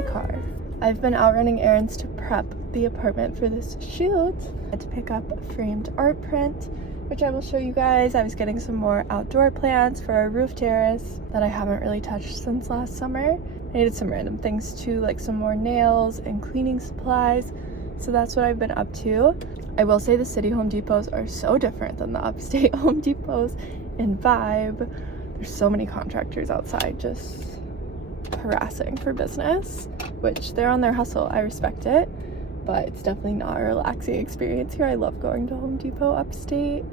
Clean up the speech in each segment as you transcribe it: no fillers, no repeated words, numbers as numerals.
my car. I've been out running errands to prep the apartment for this shoot. I had to pick up a framed art print, which I will show you guys. I was getting some more outdoor plants for our roof terrace that I haven't really touched since last summer. I needed some random things too, like some more nails and cleaning supplies. So that's what I've been up to. I will say the city Home Depots are so different than the upstate Home Depots in vibe. There's so many contractors outside just harassing for business, which they're on their hustle. I respect it, but it's definitely not a relaxing experience here. I love going to Home Depot upstate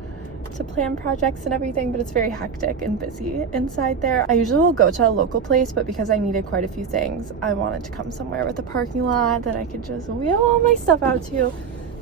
to plan projects and everything, but it's very hectic and busy inside there. I usually will go to a local place, but because I needed quite a few things, I wanted to come somewhere with a parking lot that I could just wheel all my stuff out to.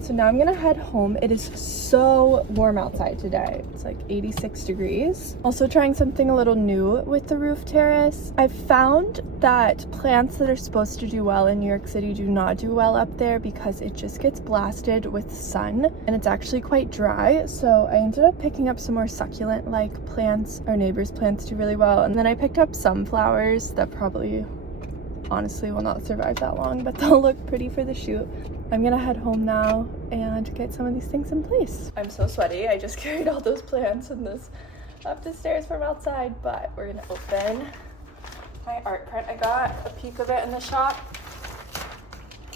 So now I'm gonna head home. It is so warm outside today. It's like 86 degrees. Also trying something a little new with the roof terrace. I've found that plants that are supposed to do well in New York City do not do well up there because it just gets blasted with sun and it's actually quite dry. So I ended up picking up some more succulent like plants. Our neighbor's plants do really well. And then I picked up some flowers that probably honestly will not survive that long, but they'll look pretty for the shoot. I'm gonna head home now and get some of these things in place. I'm so sweaty. I just carried all those plants and this up the stairs from outside, but we're gonna open my art print. I got a peek of it in the shop.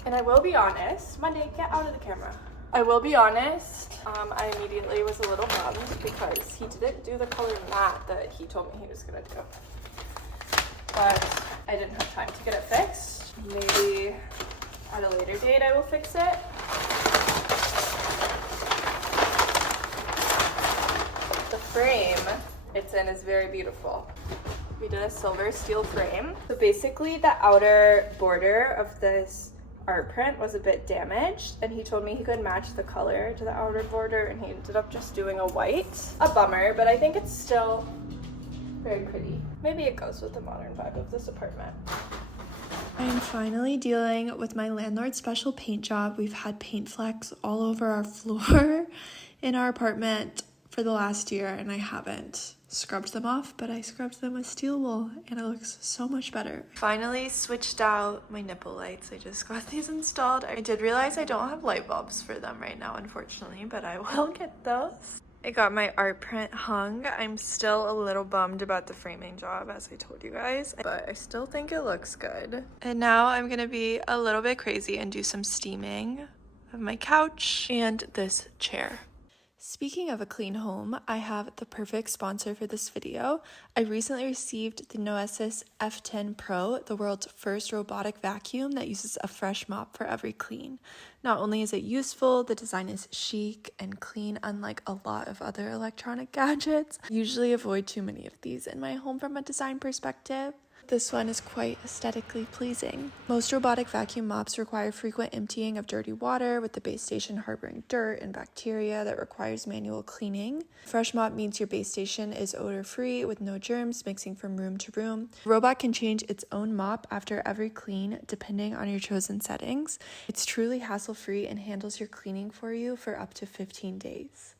And I will be honest, Monday, get out of the camera. I will be honest, I immediately was a little bummed because he didn't do the color matte that he told me he was gonna do. But I didn't have time to get it fixed. Maybe at a later date I will fix it. The frame it's in is very beautiful. We did a silver steel frame. So basically the outer border of this art print was a bit damaged and he told me he could match the color to the outer border and he ended up just doing a white. A bummer, but I think it's still very pretty. Maybe it goes with the modern vibe of this apartment. I'm finally dealing with my landlord's special paint job. We've had paint flecks all over our floor in our apartment for the last year and I haven't scrubbed them off, but I scrubbed them with steel wool and it looks so much better. Finally switched out my nipple lights. I just got these installed. I did realize I don't have light bulbs for them right now, unfortunately, but I will get those. I got my art print hung. I'm still a little bummed about the framing job, as I told you guys, but I still think it looks good. And now I'm gonna be a little bit crazy and do some steaming of my couch and this chair. Speaking of a clean home, I have the perfect sponsor for this video. I recently received the Noesis F10 Pro, the world's first robotic vacuum that uses a fresh mop for every clean. Not only is it useful, the design is chic and clean, unlike a lot of other electronic gadgets. I usually avoid too many of these in my home from a design perspective. This one is quite aesthetically pleasing. Most robotic vacuum mops require frequent emptying of dirty water, with the base station harboring dirt and bacteria that requires manual cleaning. Fresh mop means your base station is odor-free with no germs mixing from room to room. The robot can change its own mop after every clean depending on your chosen settings. It's truly hassle-free and handles your cleaning for you for up to 15 days.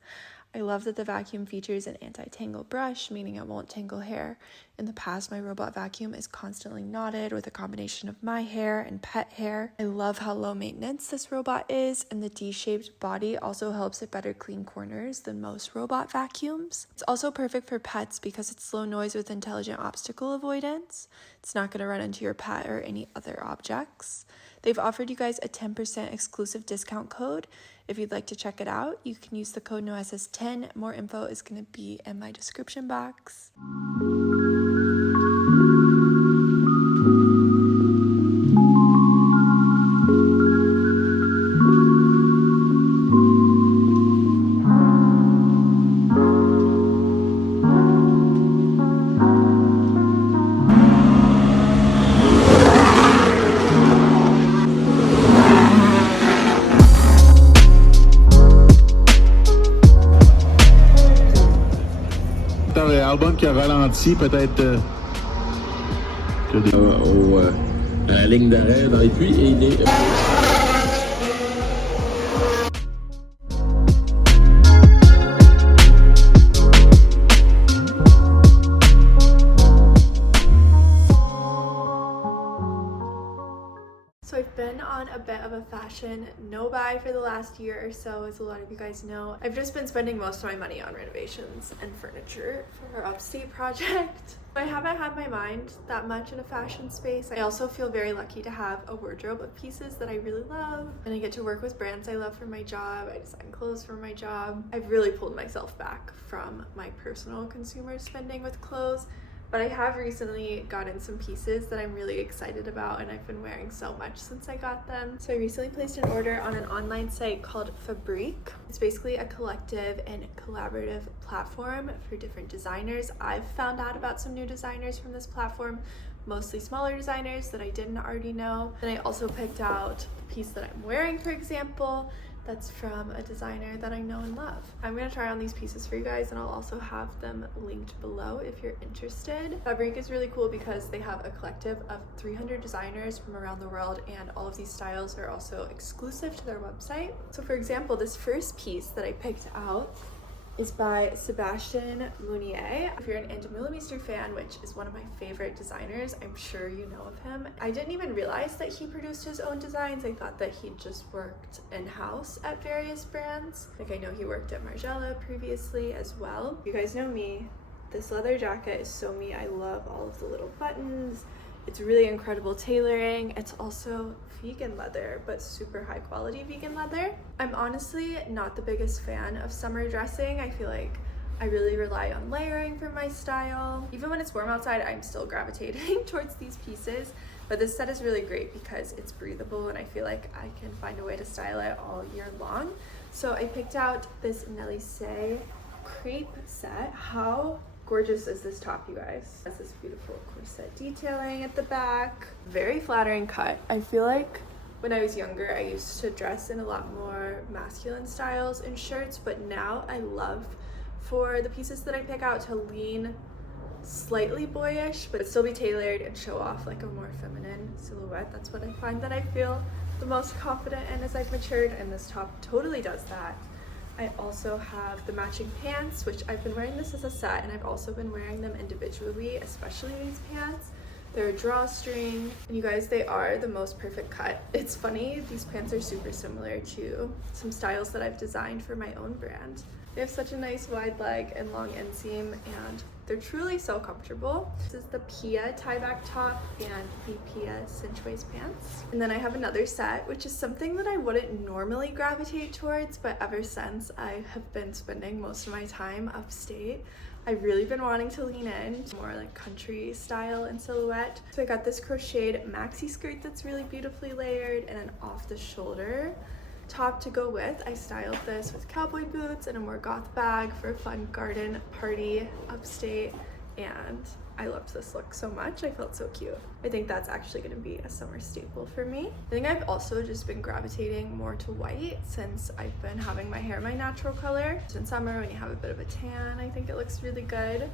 I love that the vacuum features an anti-tangle brush, meaning it won't tangle hair. In the past, my robot vacuum is constantly knotted with a combination of my hair and pet hair. I love how low maintenance this robot is, and the D-shaped body also helps it better clean corners than most robot vacuums. It's also perfect for pets because it's low noise with intelligent obstacle avoidance. It's not going to run into your pet or any other objects. They've offered you guys a 10% exclusive discount code. If you'd like to check it out, you can use the code NOSS10. More info is going to be in my description box. Album qui a ralenti, peut-être à la ligne d'arrêt dans les puits et il est... So I've been on a bit of a fashion no-buy for the last year or so, as a lot of you guys know. I've just been spending most of my money on renovations and furniture for our upstate project. I haven't had my mind that much in a fashion space. I also feel very lucky to have a wardrobe of pieces that I really love, and I get to work with brands I love for my job. I design clothes for my job. I've really pulled myself back from my personal consumer spending with clothes, but I have recently gotten some pieces that I'm really excited about, and I've been wearing so much since I got them. So I recently placed an order on an online site called Fabrique. It's basically a collective and collaborative platform for different designers. I've found out about some new designers from this platform, mostly smaller designers that I didn't already know. And I also picked out the piece that I'm wearing, for example, that's from a designer that I know and love. I'm gonna try on these pieces for you guys, and I'll also have them linked below if you're interested. Fabrique is really cool because they have a collective of 300 designers from around the world, and all of these styles are also exclusive to their website. So for example, this first piece that I picked out is by Sebastian Mounier. If you're an Andy Millemeister fan, which is one of my favorite designers, I'm sure you know of him. I didn't even realize that he produced his own designs. I thought that he just worked in-house at various brands. Like, I know he worked at Margiela previously as well. You guys know me. This leather jacket is so me. I love all of the little buttons. It's really incredible tailoring. It's also vegan leather, but super high quality vegan leather. I'm honestly not the biggest fan of summer dressing. I feel like I really rely on layering for my style. Even when it's warm outside, I'm still gravitating towards these pieces. But this set is really great because it's breathable, and I feel like I can find a way to style it all year long. So I picked out this Nellyse crepe set. How gorgeous is this top, you guys? It has this beautiful corset detailing at the back. Very flattering cut. I feel like when I was younger, I used to dress in a lot more masculine styles and shirts, but now I love for the pieces that I pick out to lean slightly boyish, but still be tailored and show off like a more feminine silhouette. That's what I find that I feel the most confident in as I've matured, and this top totally does that. I also have the matching pants, which I've been wearing this as a set, and I've also been wearing them individually, especially these pants. They're a drawstring, and you guys, they are the most perfect cut. It's funny, these pants are super similar to some styles that I've designed for my own brand. They have such a nice wide leg and long inseam, and they're truly so comfortable. This is the Pia tie-back top and the Pia cinch waist pants. And then I have another set, which is something that I wouldn't normally gravitate towards, but ever since I have been spending most of my time upstate, I've really been wanting to lean in more like country style and silhouette. So I got this crocheted maxi skirt that's really beautifully layered, and an off the shoulder top to go with. I styled this with cowboy boots and a more goth bag for a fun garden party upstate, and I loved this look so much. I felt so cute. I think that's actually going to be a summer staple for me. I think I've also just been gravitating more to white since I've been having my hair my natural color. In summer, when you have a bit of a tan, I think it looks really good.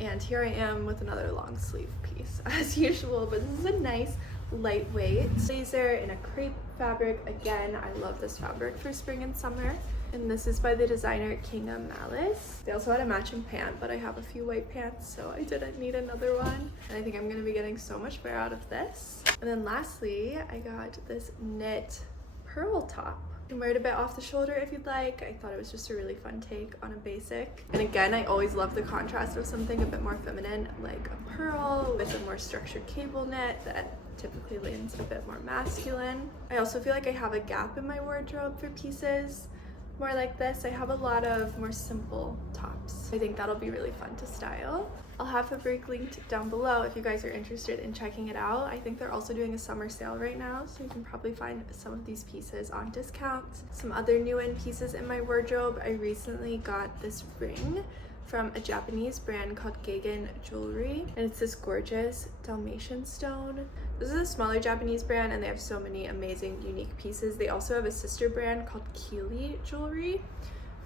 And here I am with another long sleeve piece as usual, but this is a nice lightweight blazer in a crepe fabric. Again, I love this fabric for spring and summer. And this is by the designer Kinga Malice. They also had a matching pant, but I have a few white pants, so I didn't need another one. And I think I'm gonna be getting so much wear out of this. And then lastly, I got this knit pearl top. You can wear it a bit off the shoulder if you'd like. I thought it was just a really fun take on a basic. And again, I always love the contrast of something a bit more feminine, like a pearl with a more structured cable knit that typically leans a bit more masculine. I also feel like I have a gap in my wardrobe for pieces more like this. I have a lot of more simple tops. I think that'll be really fun to style. I'll have Fabrique linked down below if you guys are interested in checking it out. I think they're also doing a summer sale right now, so you can probably find some of these pieces on discount. Some other new in pieces in my wardrobe. I recently got this ring from a Japanese brand called Geigen Jewelry, and it's this gorgeous Dalmatian stone. This is a smaller Japanese brand, and they have so many amazing unique pieces. They also have a sister brand called Keely Jewelry.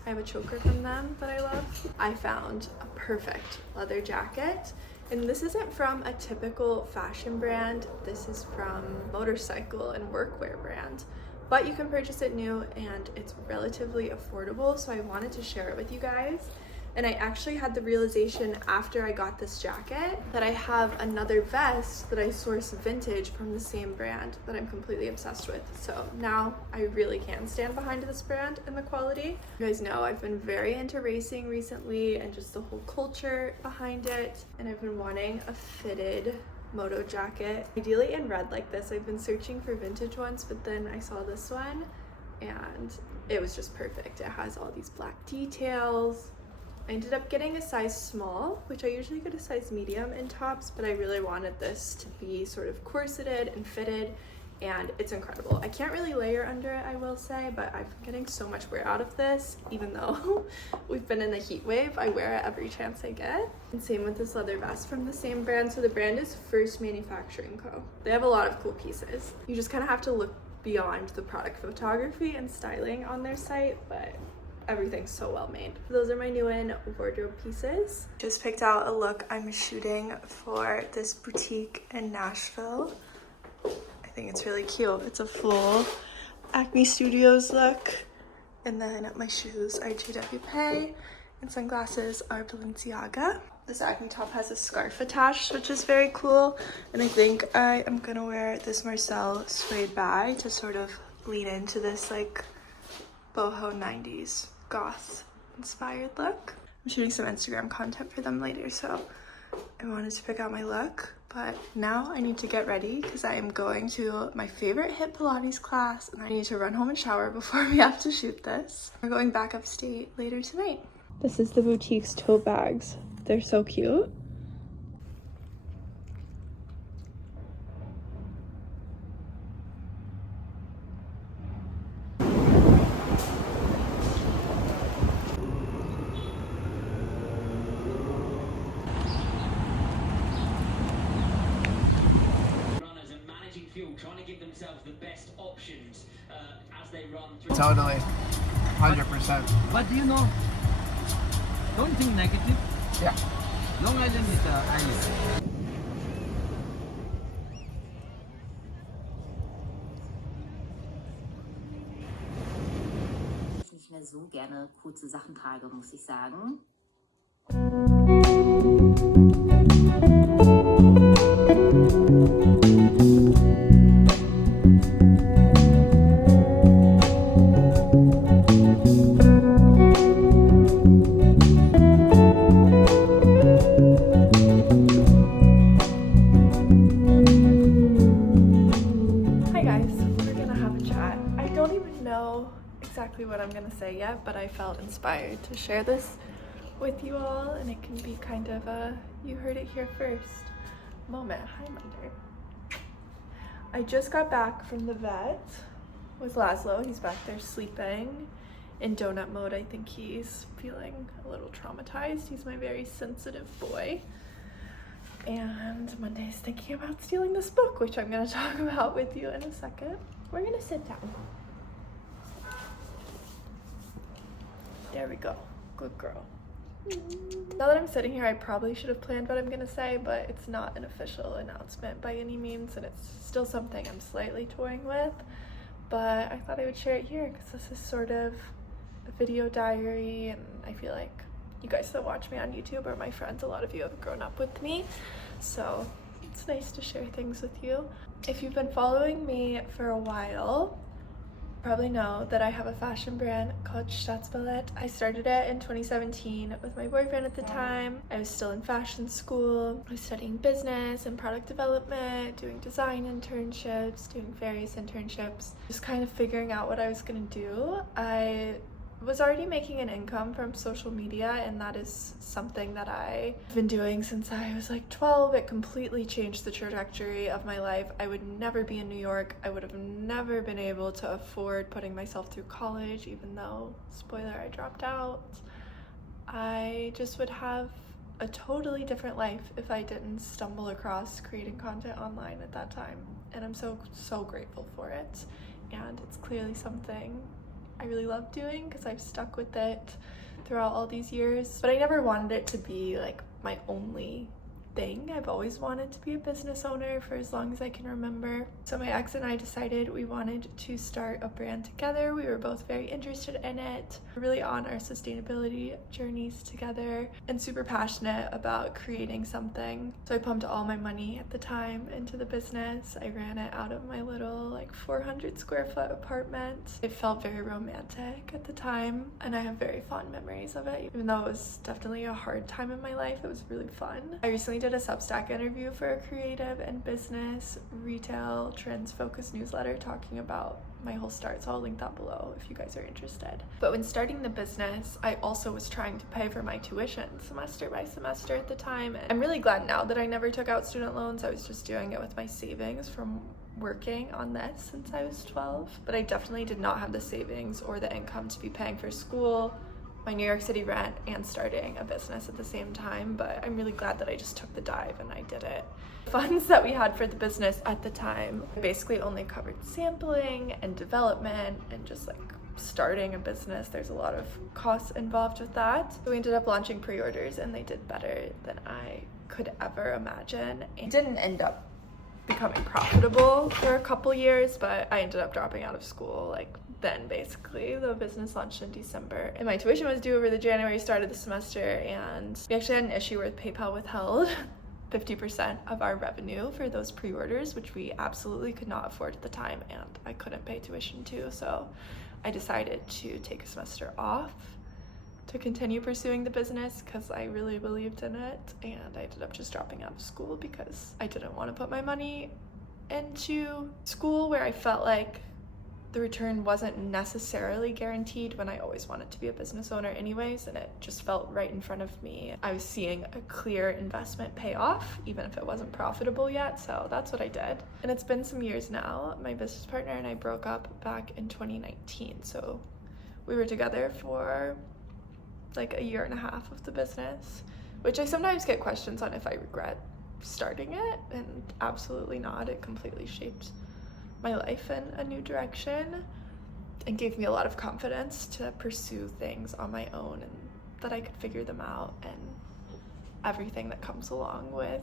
I have a choker from them that I love. I found a perfect leather jacket, and this isn't from a typical fashion brand. This is from motorcycle and workwear brand, but you can purchase it new and it's relatively affordable, so I wanted to share it with you guys. And I actually had the realization after I got this jacket that I have another vest that I source vintage from the same brand that I'm completely obsessed with. So now I really can stand behind this brand and the quality. You guys know I've been very into racing recently and just the whole culture behind it. And I've been wanting a fitted moto jacket, ideally in red like this. I've been searching for vintage ones, but then I saw this one and it was just perfect. It has all these black details. I ended up getting a size small, which I usually get a size medium in tops, but I really wanted this to be sort of corseted and fitted, and it's incredible. I can't really layer under it, I will say, but I've been getting so much wear out of this. Even though we've been in a heat wave, I wear it every chance I get. And same with this leather vest from the same brand. So the brand is First Manufacturing Co. They have a lot of cool pieces. You just kind of have to look beyond the product photography and styling on their site, but everything's so well made. Those are my new in wardrobe pieces. Just picked out a look I'm shooting for this boutique in Nashville. I think it's really cute. It's a full Acme Studios look. And then my shoes are JW and sunglasses are Balenciaga. This Acme top has a scarf attached, which is very cool. And I think I am gonna wear this Marcel suede bag to sort of lean into this like boho 90s goth inspired look. I'm shooting some Instagram content for them later, so I wanted to pick out my look. But now I need to get ready because I am going to my favorite hip Pilates class and I need to run home and shower before we have to shoot this. We're going back upstate later tonight. This is the boutique's tote bags. They're so cute. Trying to give themselves the best options as they run through. Totally, 100%. But you know, don't think negative. Yeah. Long Island is the island. Ich nicht mehr so gerne kurze Sachen trage, muss ich sagen. Exactly what I'm gonna say yet, but I felt inspired to share this with you all, and it can be kind of a you heard it here first moment. Hi, Munder. I just got back from the vet with Laszlo. He's back there sleeping in donut mode. I think he's feeling a little traumatized. He's my very sensitive boy. And Monday's thinking about stealing this book, which I'm gonna talk about with you in a second. We're gonna sit down. There we go. Good girl. Now that I'm sitting here, I probably should have planned what I'm gonna say, but it's not an official announcement by any means, and it's still something I'm slightly toying with. But I thought I would share it here because this is sort of a video diary, and I feel like you guys that watch me on YouTube are my friends. A lot of you have grown up with me, so it's nice to share things with you. If you've been following me for a while, probably know that I have a fashion brand called Catskills. I started it in 2017 with my boyfriend at the time. I was still in fashion school. I was studying business and product development, doing design internships, doing various internships, just kind of figuring out what I was gonna do. I was already making an income from social media, and that is something that I've been doing since I was like 12. It completely changed the trajectory of my life. I would never be in New York. I would have never been able to afford putting myself through college, even though, spoiler, I dropped out. I just would have a totally different life if I didn't stumble across creating content online at that time. And I'm so grateful for it. And it's clearly something I really love doing because I've stuck with it throughout all these years. But I never wanted it to be like my only thing. I've always wanted to be a business owner for as long as I can remember. So my ex and I decided we wanted to start a brand together. We were both very interested in it, really on our sustainability journeys together, and super passionate about creating something. So I pumped all my money at the time into the business. I ran it out of my little like 400 square foot apartment. It felt very romantic at the time, and I have very fond memories of it. Even though it was definitely a hard time in my life, it was really fun. I recently did a Substack interview for a creative and business retail trends focused newsletter talking about my whole start, so I'll link that below if you guys are interested. But when starting the business, I also was trying to pay for my tuition semester by semester at the time. I'm really glad now that I never took out student loans. I was just doing it with my savings from working on this since I was 12. But I definitely did not have the savings or the income to be paying for school, my New York City rent, and starting a business at the same time. But I'm really glad that I just took the dive and I did it. Funds that we had for the business at the time basically only covered sampling and development and just like starting a business. There's a lot of costs involved with that. So we ended up launching pre-orders and they did better than I could ever imagine. It didn't end up becoming profitable for a couple years, but I ended up dropping out of school like then. Basically the business launched in December and my tuition was due over the January start of the semester, and we actually had an issue where PayPal withheld 50% of our revenue for those pre-orders, which we absolutely could not afford at the time, and I couldn't pay tuition too. So I decided to take a semester off to continue pursuing the business because I really believed in it, and I ended up just dropping out of school because I didn't want to put my money into school where I felt like the return wasn't necessarily guaranteed when I always wanted to be a business owner anyways, and it just felt right in front of me. I was seeing a clear investment payoff even if it wasn't profitable yet, so that's what I did. And it's been some years now. My business partner and I broke up back in 2019, so we were together for like a year and a half of the business, which I sometimes get questions on if I regret starting it, and absolutely not. It completely shaped my life in a new direction and gave me a lot of confidence to pursue things on my own and that I could figure them out, and everything that comes along with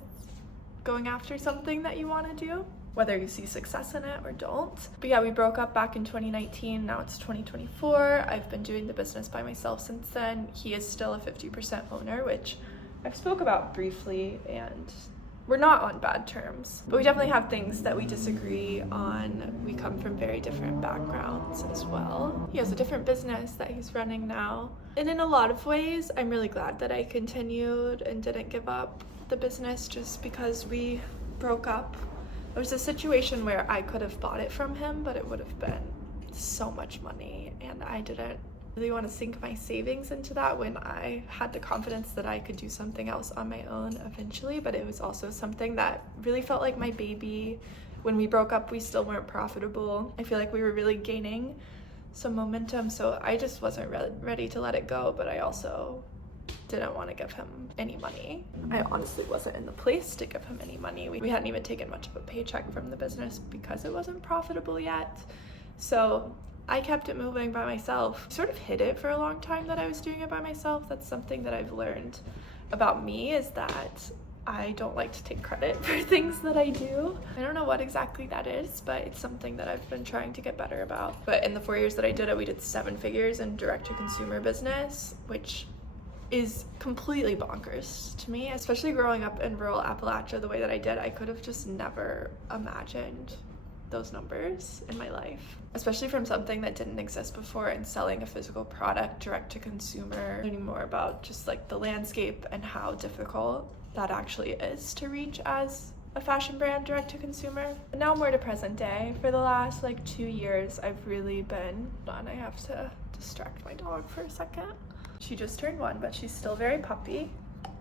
going after something that you want to do, whether you see success in it or don't. But yeah, we broke up back in 2019. Now it's 2024. I've been doing the business by myself since then. He is still a 50% owner, which I've spoke about briefly, and we're not on bad terms, but we definitely have things that we disagree on. We come from very different backgrounds as well. He has a different business that he's running now. And in a lot of ways, I'm really glad that I continued and didn't give up the business just because we broke up. It was a situation where I could have bought it from him, but it would have been so much money, and I didn't really want to sink my savings into that when I had the confidence that I could do something else on my own eventually. But it was also something that really felt like my baby. When we broke up, we still weren't profitable. I feel like we were really gaining some momentum, so I just wasn't ready to let it go, but I also didn't want to give him any money. I honestly wasn't in the place to give him any money. We hadn't even taken much of a paycheck from the business because it wasn't profitable yet. So I kept it moving by myself. I sort of hid it for a long time that I was doing it by myself. That's something that I've learned about me, is that I don't like to take credit for things that I do. I don't know what exactly that is, but it's something that I've been trying to get better about. But in the 4 years that I did it, we did 7 figures in direct-to-consumer business, which is completely bonkers to me, especially growing up in rural Appalachia the way that I did. I could have just never imagined those numbers in my life, especially from something that didn't exist before, and selling a physical product direct to consumer, learning more about just like the landscape and how difficult that actually is to reach as a fashion brand direct to consumer. And now more to present day. For the last like 2 years, I've really been, I have to distract my dog for a second. She just turned 1, but she's still very puppy.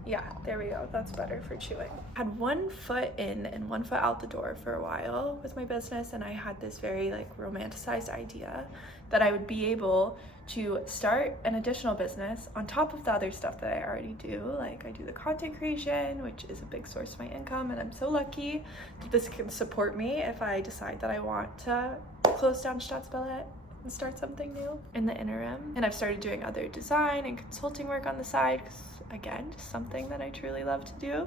Yeah, there we go. That's better for chewing. I had 1 foot in and 1 foot out the door for a while with my business, and I had this very like romanticized idea that I would be able to start an additional business on top of the other stuff that I already do. Like I do the content creation, which is a big source of my income, and I'm so lucky that this can support me if I decide that I want to close down Staatsballett and start something new in the interim. And I've started doing other design and consulting work on the side because, again, just something that I truly love to do.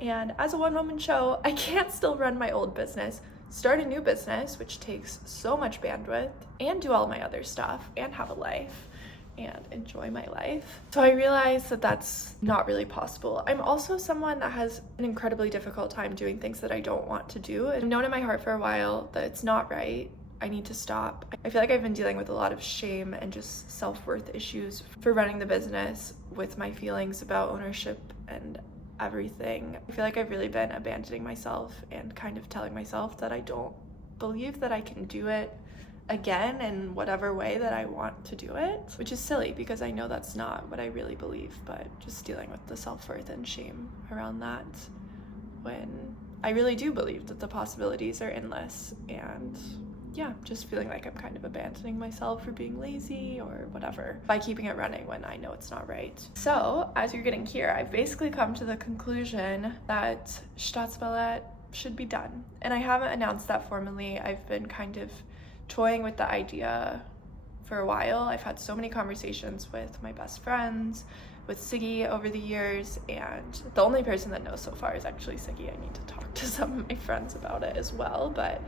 And as a one-woman show, I can't still run my old business, start a new business, which takes so much bandwidth, and do all my other stuff, and have a life, and enjoy my life. So I realized that that's not really possible. I'm also someone that has an incredibly difficult time doing things that I don't want to do. I've known in my heart for a while that it's not right. I need to stop. I feel like I've been dealing with a lot of shame and just self-worth issues for running the business with my feelings about ownership and everything. I feel like I've really been abandoning myself and kind of telling myself that I don't believe that I can do it again in whatever way that I want to do it, which is silly because I know that's not what I really believe, but just dealing with the self-worth and shame around that when I really do believe that the possibilities are endless, and yeah, just feeling like I'm kind of abandoning myself for being lazy or whatever by keeping it running when I know it's not right. So as you're getting here, I've basically come to the conclusion that Staatsballett should be done. And I haven't announced that formally. I've been kind of toying with the idea for a while. I've had so many conversations with my best friends, with Siggy over the years, and the only person that knows so far is actually Siggy. I need to talk to some of my friends about it as well, but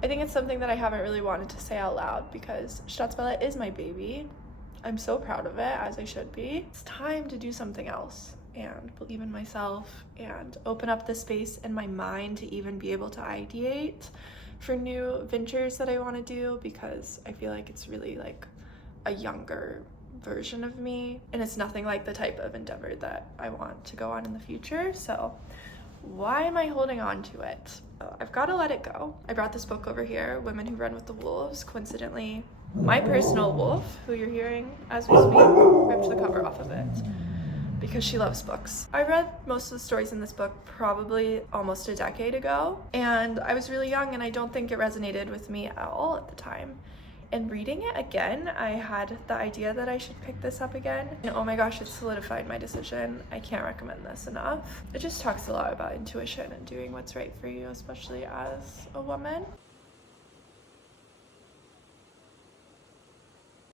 I think it's something that I haven't really wanted to say out loud because Staatsballett is my baby. I'm so proud of it, as I should be. It's time to do something else and believe in myself and open up the space in my mind to even be able to ideate for new ventures that I want to do, because I feel like it's really like a younger version of me, and it's nothing like the type of endeavor that I want to go on in the future. So why am I holding on to it? I've got to let it go. I brought this book over here, Women Who Run with the Wolves. Coincidentally, my personal wolf, who you're hearing as we speak, ripped the cover off of it because she loves books. I read most of the stories in this book probably almost a decade ago, and I was really young and I don't think it resonated with me at all at the time. And reading it again, I had the idea that I should pick this up again. And oh my gosh, it solidified my decision. I can't recommend this enough. It just talks a lot about intuition and doing what's right for you, especially as a woman.